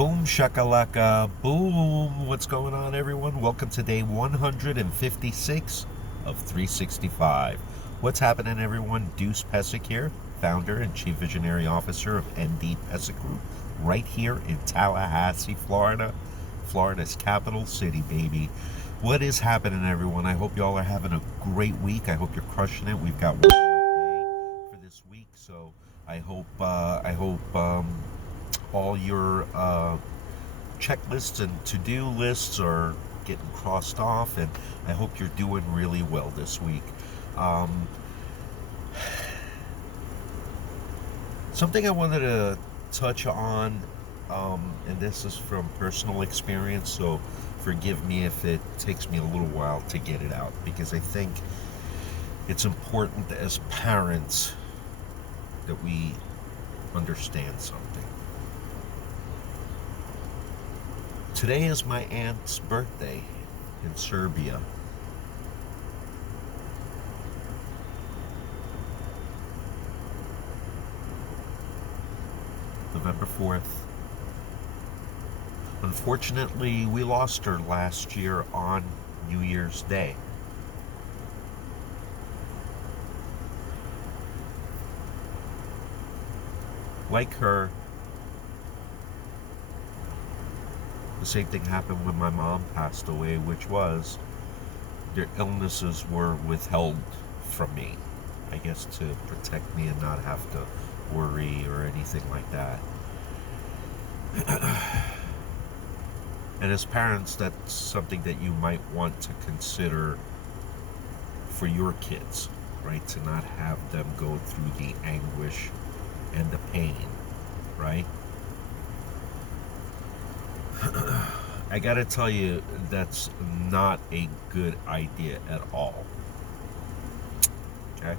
Boom shakalaka boom. What's going on, everyone? Welcome to day 156 of 365. What's happening, everyone? Deuce Pesic here, founder and chief visionary officer of ND Pesic Group, right here in Tallahassee, Florida. Florida's capital city, baby. What is happening, everyone? I hope y'all are having a great week. I hope you're crushing it. We've got one more day for this week, so I hope all your checklists and to-do lists are getting crossed off, and I hope you're doing really well this week. Um, Something I wanted to touch on, and this is from personal experience, so forgive me if it takes me a little while to get it out, because I think it's important as parents that we understand something. Today is my aunt's birthday in Serbia. November 4th. Unfortunately, we lost her last year on New Year's Day. Like her, the same thing happened when my mom passed away, which was their illnesses were withheld from me. I guess to protect me and not have to worry or anything like that. And as parents, that's something that you might want to consider for your kids, right? To not have them go through the anguish and the pain, right? I gotta tell you, that's not a good idea at all. Okay?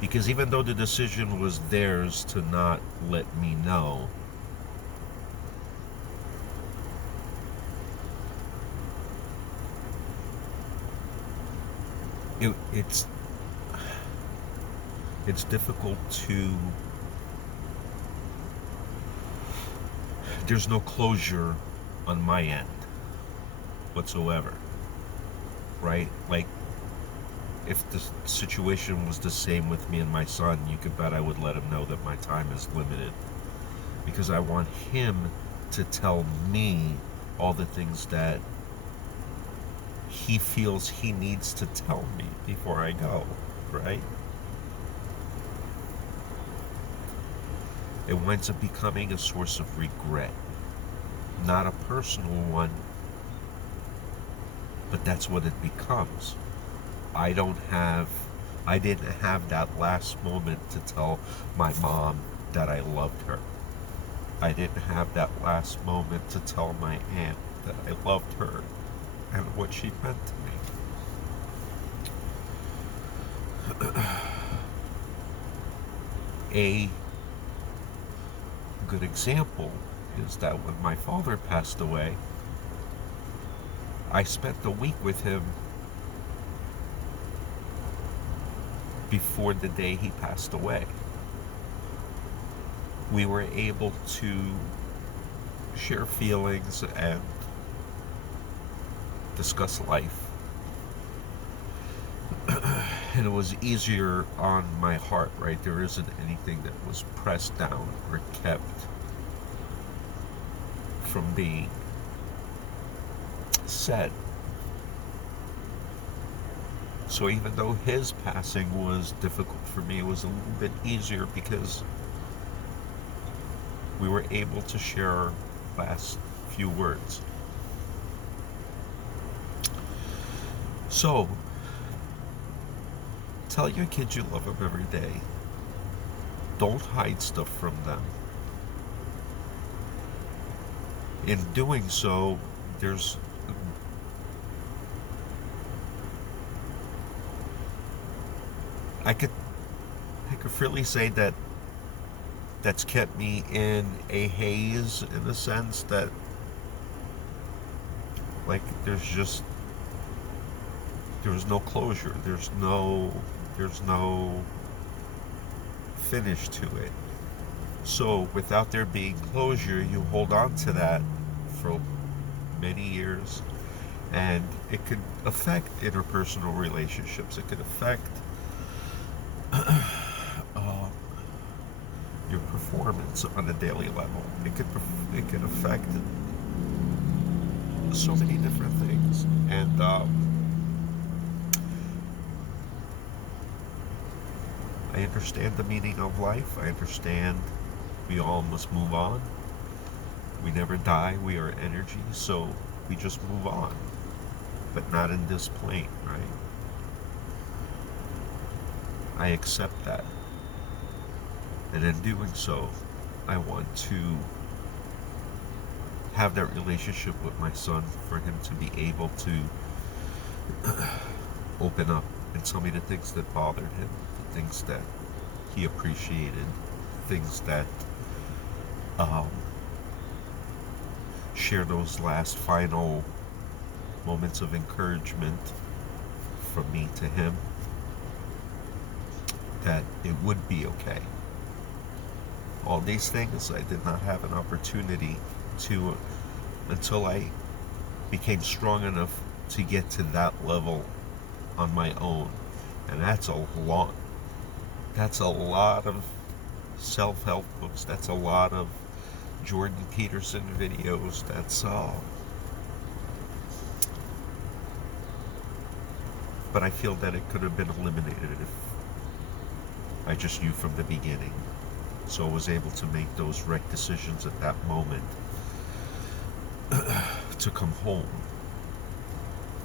Because even though the decision was theirs to not let me know, it's difficult to. There's no closure on my end whatsoever, right? Like, if the situation was the same with me and my son, you could bet I would let him know that my time is limited, because I want him to tell me all the things that he feels he needs to tell me before I go, right? It winds up becoming a source of regret, not a personal one, but that's what it becomes. I didn't have that last moment to tell my mom that I loved her. I didn't have that last moment to tell my aunt that I loved her and what she meant to me. A good example is that when my father passed away, I spent the week with him before the day he passed away. We were able to share feelings and discuss life. And it was easier on my heart, right? There isn't anything that was pressed down or kept from being said. So even though his passing was difficult for me, it was a little bit easier because we were able to share our last few words. So, tell your kids you love them every day. Don't hide stuff from them. In doing so, I could freely say that that's kept me in a haze, in the sense that, like, there's no closure. There's no finish to it. So without there being closure, you hold on to that for many years, and it could affect interpersonal relationships. It could affect uh, your performance on a daily level. It could affect so many different things, and I understand the meaning of life. I understand we all must move on. We never die. We are energy, so we just move on, but not in this plane, right? I accept that. And in doing so, I want to have that relationship with my son, for him to be able to open up and tell me the things that bothered him, the things that he appreciated, things that share those last final moments of encouragement from me to him, that it would be okay. All these things I did not have an opportunity to until I became strong enough to get to that level on my own. And that's a lot of self-help books. That's a lot of Jordan Peterson videos. That's but I feel that it could have been eliminated if I just knew from the beginning. So I was able to make those right decisions at that moment to come home.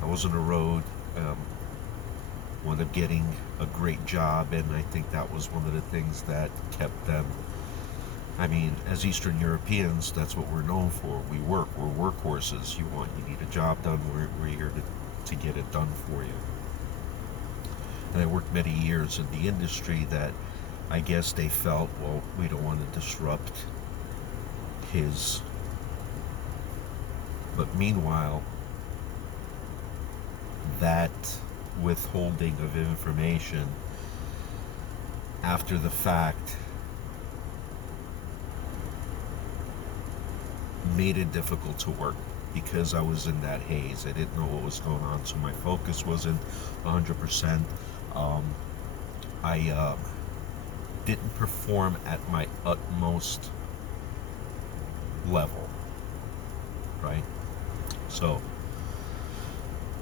I was on the road, wound up getting a great job, and I think that was one of the things that kept them. I mean, as Eastern Europeans, that's what we're known for. We're workhorses. You need a job done, we're here to get it done for you. And I worked many years in the industry that I guess they felt, well, we don't want to disrupt his. But meanwhile, that withholding of information after the fact made it difficult to work, because I was in that haze. I didn't know what was going on, so my focus wasn't 100%. I didn't perform at my utmost level, right? So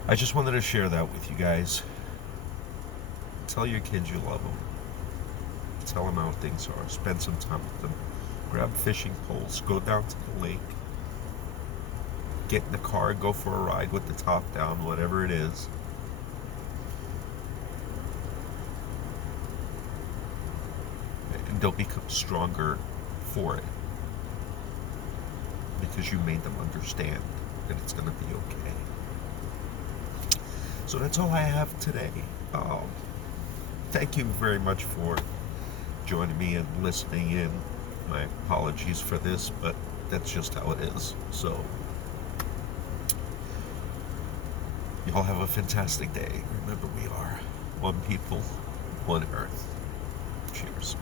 I just wanted to share that with you guys. Tell your kids you love them. Tell them how things are. Spend some time with them. Grab fishing poles. Go down to the lake. Get in the car. Go for a ride with the top down, whatever it is. And they'll become stronger for it, because you made them understand that it's going to be okay. So that's all I have today. Thank you very much for joining me and listening in. My apologies for this, but that's just how it is. So y'all have a fantastic day. Remember, we are one people, one earth. Cheers.